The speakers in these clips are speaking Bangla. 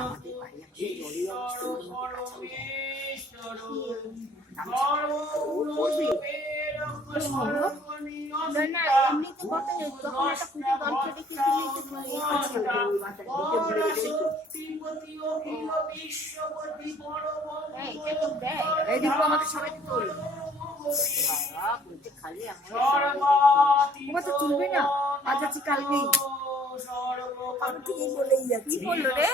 আমাদের বাড়ি আসলে জলের অবস্থা তুলবে না আজ আছি কাল নেই ঠিকই বলেই যাচ্ছি বললো রে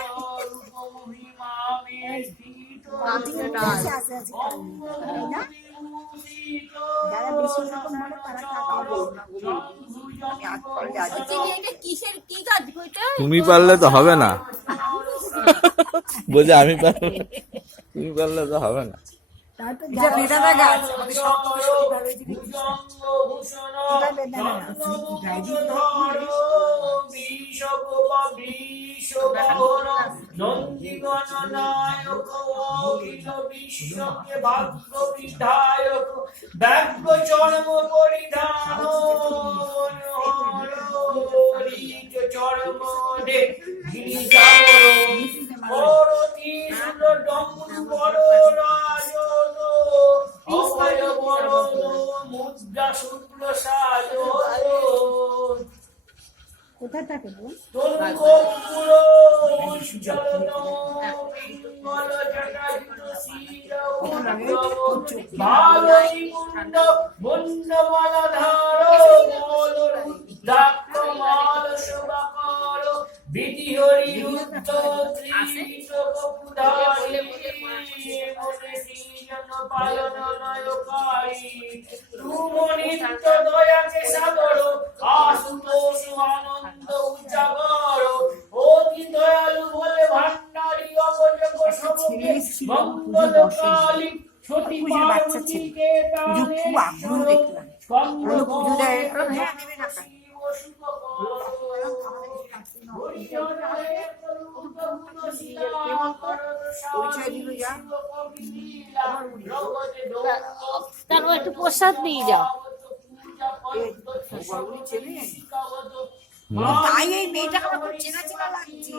যারা বেশি রকম বলে তারা তুমি পারলে তো হবে না বলছে আমি পারবো তুমি পারলে তো হবে না ব্যগ্র চরম পরিধান চরম দে মুদ্রা শুক্ল সাজ কোথায় থাকে বোন দয়াকে সাগর আশুতোষ আনন্দ উজাগর অতি দয়ালু বলে ভান্ডারী অবজগ সবকে মঙ্গলকালী সতী পার্বতীকে টানে খুব আগ্রহ দেখলাম পুজো দেয় হ্যাঁ দেবে না তারপর একটু প্রসাদ নিয়ে যাও তাই এই মেয়েটা আমার চেনা চেনা লাগছে